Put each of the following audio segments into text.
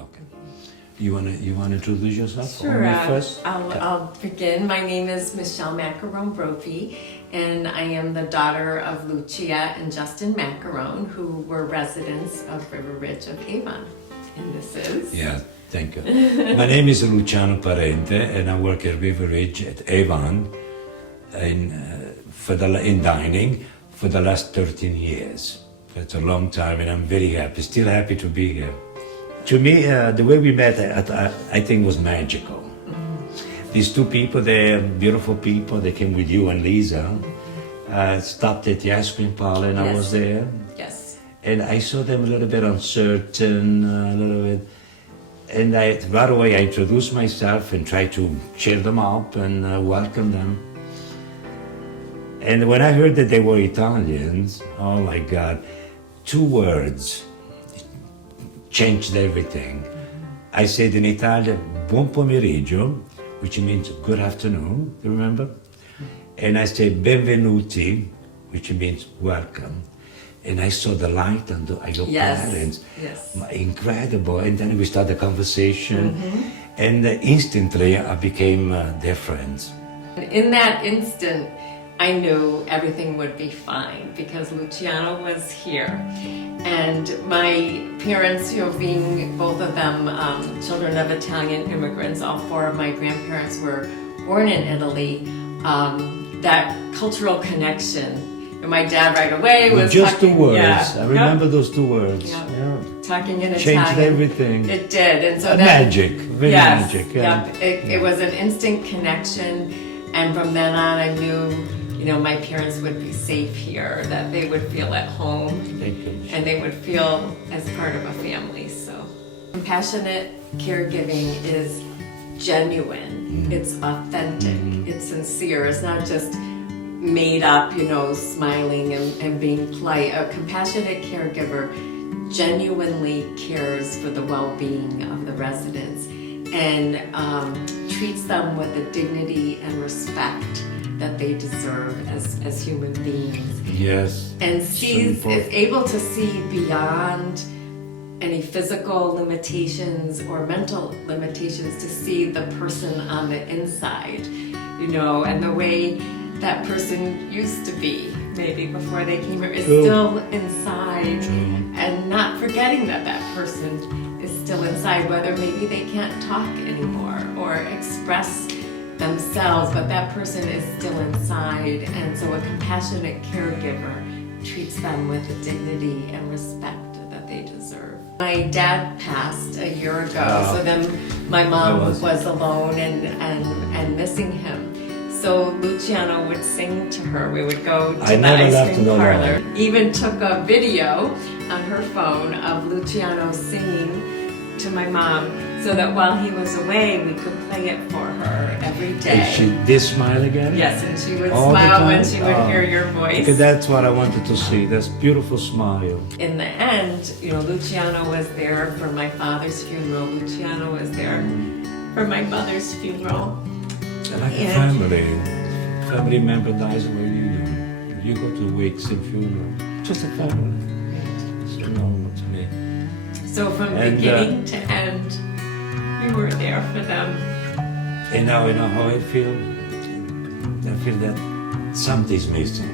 Okay. You want to introduce yourself? Sure. First? I'll begin. My name is Michelle Macaron Brophy, and I am the daughter of Lucia and Justin Macaron, who were residents of River Ridge of Avon. And this is... Yeah, thank you. My name is Luciano Parente, and I work at River Ridge at Avon in dining for the last 13 years. That's a long time, and I'm very happy, still happy to be here. To me, the way we met, I think was magical. Mm-hmm. These two people, they're beautiful people. They came with you and Lisa. Stopped at the ice cream parlor, and Yes. I was there. Yes. And I saw them a little bit uncertain, a little bit. And right away, I introduced myself and tried to cheer them up and welcome them. And when I heard that they were Italians, oh my God, 2 words changed everything. I said in Italian, buon pomeriggio, which means good afternoon, you remember? And I said benvenuti, which means welcome. And I saw the light on your parents. Yes. Incredible. And then we started a conversation. And instantly I became their friends. In that instant, I knew everything would be fine because Luciano was here. And my parents, being both of them children of Italian immigrants, all 4 of my grandparents were born in Italy, that cultural connection. And my dad right away was just talking, 2 words. Yeah, I remember those 2 words. Yep. Yeah. Talking in Changed Italian. everything. It did. And so magic, very yes, magic. Yeah. Yep. It was an instant connection. And from then on, I knew my parents would be safe here, that they would feel at home, and they would feel as part of a family. So, compassionate caregiving is genuine, it's authentic, it's sincere, it's not just made up, smiling and being polite. A compassionate caregiver genuinely cares for the well-being of the residents and treats them with the dignity and respect that they deserve as human beings. Yes. And is able to see beyond any physical limitations or mental limitations, to see the person on the inside, and the way that person used to be, maybe before they came here, is still inside. And not forgetting that that person is still inside, whether maybe they can't talk anymore or express themselves, but that person is still inside. And so a compassionate caregiver treats them with the dignity and respect that they deserve. My dad passed a year ago, so then my mom was alone and missing him. So Luciano would sing to her. We would go to the ice cream parlor. Even took a video on her phone of Luciano singing to my mom, so that while he was away, we could play it for her every day. And she did smile again? Yes, and she would smile when she would hear your voice. Because that's what I wanted to see, this beautiful smile. In the end, Luciano was there for my father's funeral. Luciano was there for my mother's funeral. Like a family member dies where you do. You go to wakes and funeral. Just a family. It's normal to me. So from beginning to end, you were there for them. And now you know how I feel. I feel that something's missing.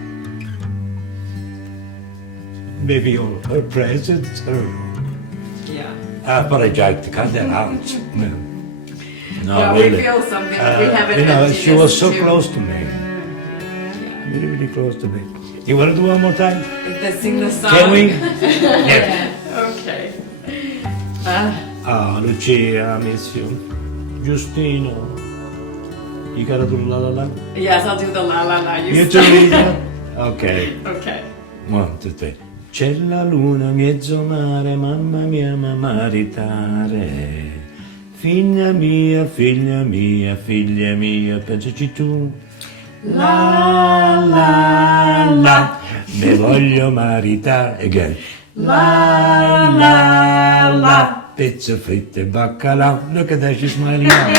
Maybe all her presence, Yeah. I apologize to cut that out. No, well, really. We feel something. We have an she was so close to me. Yeah. Really, really close to me. You want to do one more time? Sing the song? Can we? Yeah. Okay. Lucia, I miss you. Giustino, you gotta do la la la? Yes, I'll do the la la la. You too, Lisa? Okay. Okay. 1, 2, 3. C'è la luna, mezzo mare, mamma mia, ma maritare. Figlia mia, figlia mia, figlia mia, pensaci tu. La la la, me voglio maritare. Again. La la la, pizza fritte, baccalà. Look at that, she's smiling now.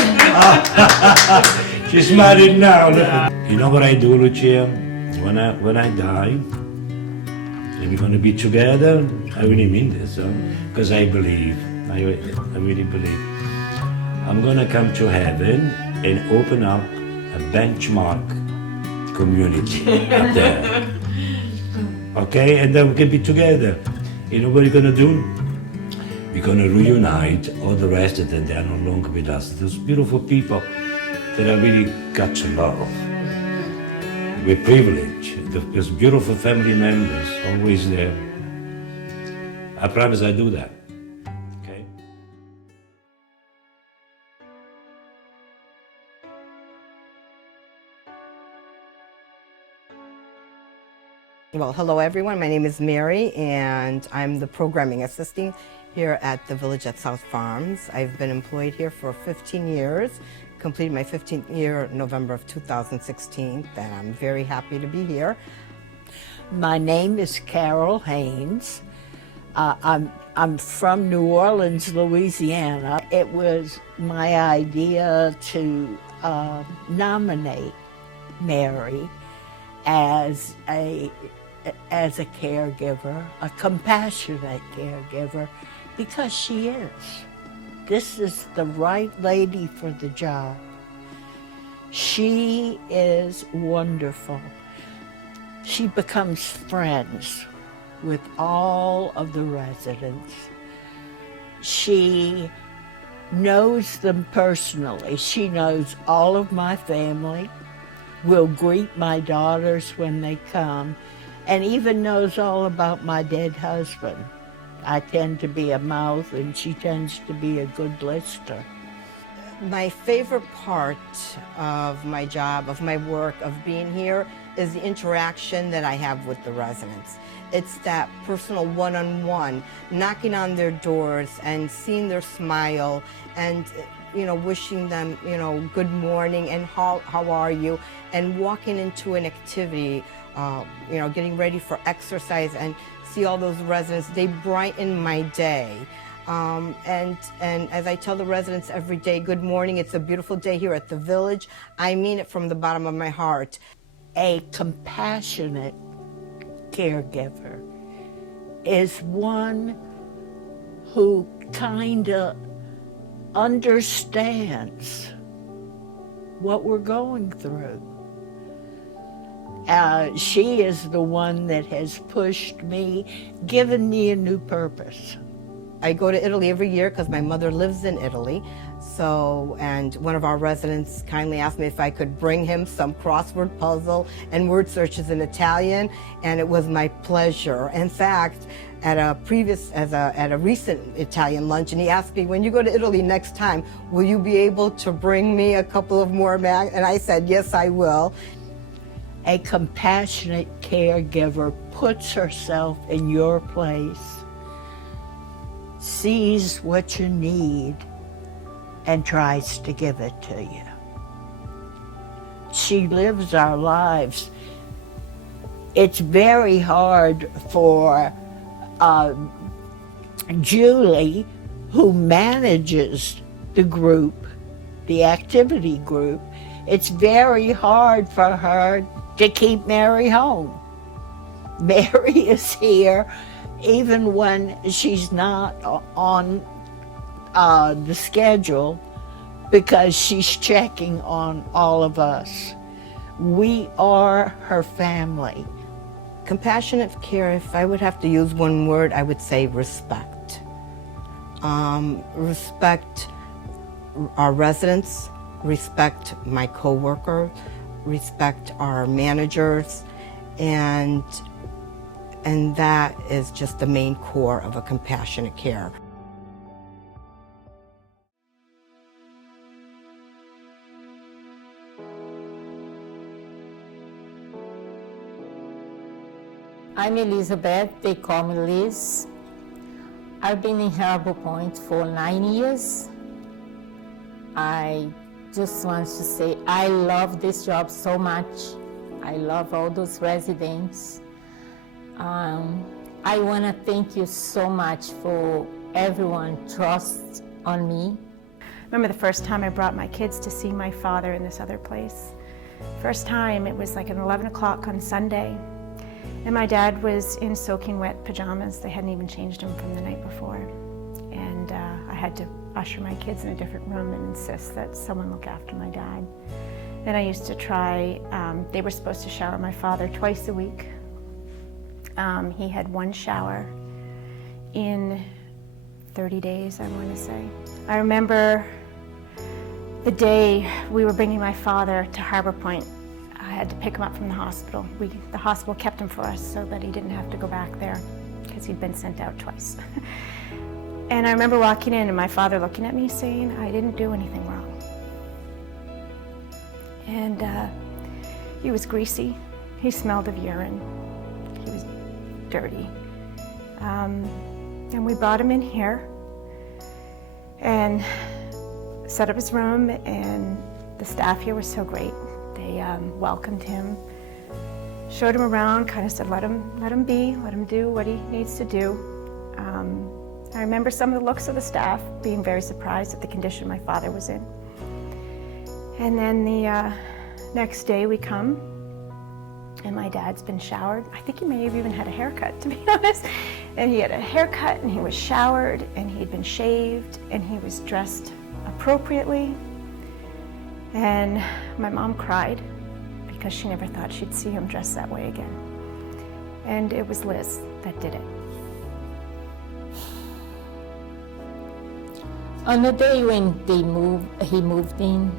She's smiling now. You know what I do, Lucia? When I die, and we're gonna be together, I really mean this, because I believe I really believe. I'm gonna come to heaven and open up a benchmark community up there. Okay, and then we can be together. You know what we're gonna do? We're gonna reunite all the rest that they are no longer with us. Those beautiful people that I really got to love. With privilege, those beautiful family members always there. I promise I do that. Okay? Well, hello everyone. My name is Mary and I'm the programming assistant here at the Village at South Farms. I've been employed here for 15 years, completed my 15th year November of 2016, and I'm very happy to be here. My name is Carol Haynes. I'm from New Orleans, Louisiana. It was my idea to nominate Mary as a caregiver, a compassionate caregiver, because she is. This is the right lady for the job. She is wonderful. She becomes friends with all of the residents. She knows them personally. She knows all of my family, will greet my daughters when they come, and even knows all about my dead husband. I tend to be a mouth and she tends to be a good listener. My favorite part of my job, of my work, of being here is the interaction that I have with the residents. It's that personal one-on-one, knocking on their doors and seeing their smile and wishing them, good morning and how are you, and walking into an activity, getting ready for exercise and see all those residents. They brighten my day. And as I tell the residents every day, good morning, it's a beautiful day here at the Village. I mean it from the bottom of my heart. A compassionate caregiver is one who kind of understands what we're going through. She is the one that has pushed me, given me a new purpose. I go to Italy every year because my mother lives in Italy. And one of our residents kindly asked me if I could bring him some crossword puzzle and word searches in Italian, and it was my pleasure. In fact, at a recent Italian lunch, and he asked me, when you go to Italy next time, will you be able to bring me a couple of more mags? And I said, yes, I will. A compassionate caregiver puts herself in your place, sees what you need, and tries to give it to you. She lives our lives. It's very hard for Julie, who manages the group, the activity group. It's very hard for her to keep Mary home. Mary is here even when she's not on the schedule, because she's checking on all of us. We are her family. Compassionate care, if I would have to use one word, I would say respect. Respect our residents, respect my coworker, respect our managers, and that is just the main core of a compassionate care. I'm Elizabeth, they call me Liz. I've been in Harbor Point for 9 years. I just want to say I love this job so much. I love all those residents. I want to thank you so much for everyone trust on me. Remember the first time I brought my kids to see my father in this other place. First time, it was like at 11 o'clock on Sunday. And my dad was in soaking wet pajamas. They hadn't even changed him from the night before. And had to usher my kids in a different room and insist that someone look after my dad. Then I used to try, they were supposed to shower my father twice a week. He had one shower in 30 days, I want to say. I remember the day we were bringing my father to Harbor Point. I had to pick him up from the hospital. The hospital kept him for us so that he didn't have to go back there because he'd been sent out twice. And I remember walking in and my father looking at me saying, I didn't do anything wrong. And he was greasy. He smelled of urine. He was dirty. And we brought him in here and set up his room, and the staff here was so great. They welcomed him, showed him around, kind of said, let him be, let him do what he needs to do. I remember some of the looks of the staff being very surprised at the condition my father was in. And then the next day we come, and my dad's been showered. I think he may have even had a haircut, to be honest. And he had a haircut, and he was showered, and he'd been shaved, and he was dressed appropriately. And my mom cried because she never thought she'd see him dressed that way again. And it was Liz that did it. On the day when he moved in,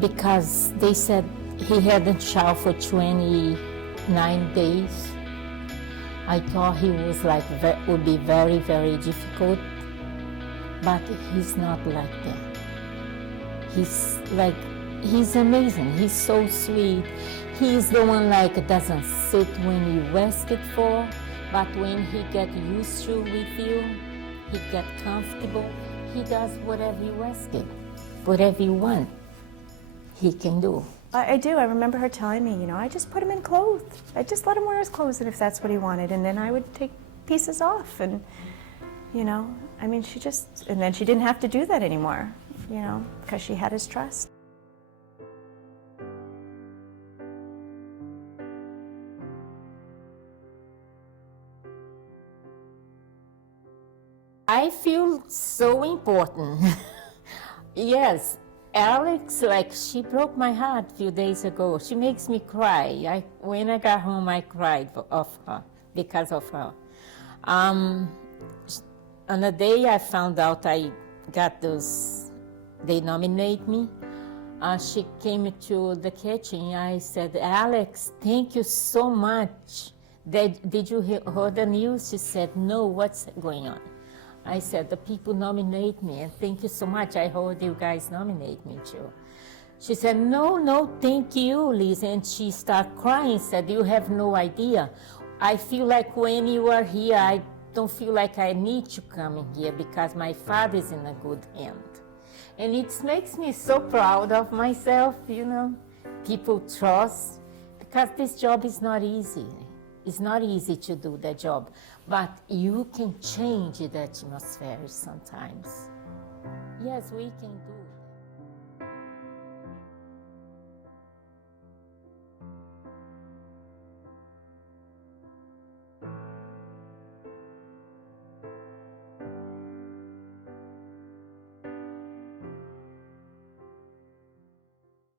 because they said he hadn't showered for 29 days, I thought he was like, would be very, very difficult, but he's not like that. He's amazing. He's so sweet. He's the one like doesn't sit when you ask it for, but when he get used to with you, he get comfortable, he does whatever you ask it, whatever you want, he can do. I do. I remember her telling me, I just put him in clothes. I just let him wear his clothes, and if that's what he wanted, and then I would take pieces off, and I mean, and then she didn't have to do that anymore, because she had his trust. I feel so important. Yes, Alex, she broke my heart a few days ago. She makes me cry. When I got home, I cried because of her. On the day I found out I got they nominate me, she came to the kitchen. I said, Alex, thank you so much. Did you hear the news? She said, no, what's going on? I said, the people nominate me, and thank you so much. I heard you guys nominate me too. She said, no, thank you, Liz. And she started crying, said, you have no idea. I feel like when you are here, I don't feel like I need to come in here because my father is in a good hand. And it makes me so proud of myself, People trust, because this job is not easy. It's not easy to do the job, but you can change the atmosphere sometimes. Yes, we can do.